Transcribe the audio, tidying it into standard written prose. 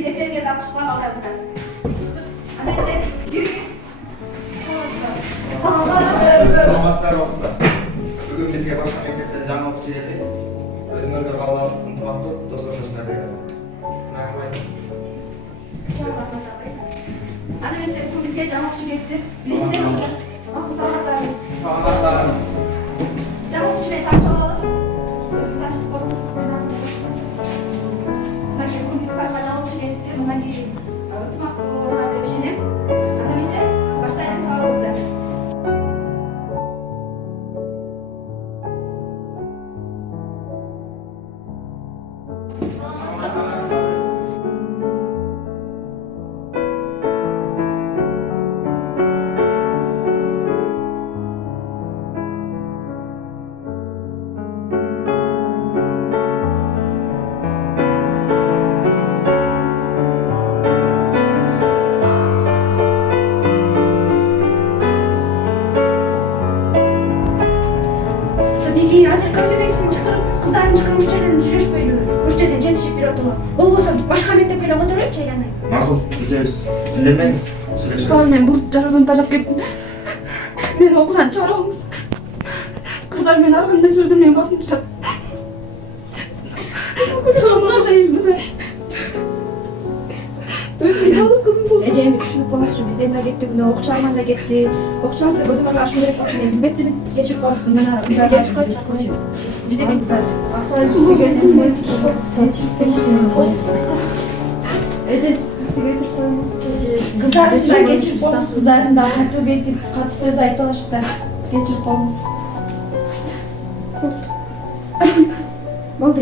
Bir defter geldi açıklığa bakarım sen. Hadi neyse. Giriniz. Саламатсыздар достар. Бүгін бізге башқа мектептен жаңа оқушы келді. Өзіңерге қалап ынтымақты досташасыңдар деген. Hadi neyse bugün bizge cam okçu geldi. Birinci de mi? Salamatlarımız. Salamatlarımız. Cam okçu ve taş alalım. Özgür taşlık basın. Bugün bugün bizi kasma cam okçu geldi. Bundan geldi. Ынтымақты болсаңдар деп ишенем. Анда эмесе баштайбыз сабагыбызды. Bilgiyi azir gazetesini çıkarıp kızların çıkarıp uççayla süreşpeydi. Uççayla жетишип берип отурган. Болбосо башка мектепке көтөрөйүнчү айlanay. Мақұл, кетеміз. Dinlemeyiz. Сөйлесеміз. Мен бул жарадан тажап кеттим. Мени окуудан чыгарыңыз. Кыздар мени ар кандай сөздөр менен басынтышат. Чыгасыңар дейм. Өзүм жалгыз кызым болсо. Эжеми түшүнүп коңуз үчүн бизден да кетти, күнөө окуучу алган да кетти. Окуучуларды көзүмө карашым керек болчу мен. Бетти кечирип коңуз. Мына бизге кечирип койчу. Бизге кетти. Kızlar lütfen geçirip koңуз. Kızların da katı betip, katı söz айтылышты. Geçirip koңуз. Болду.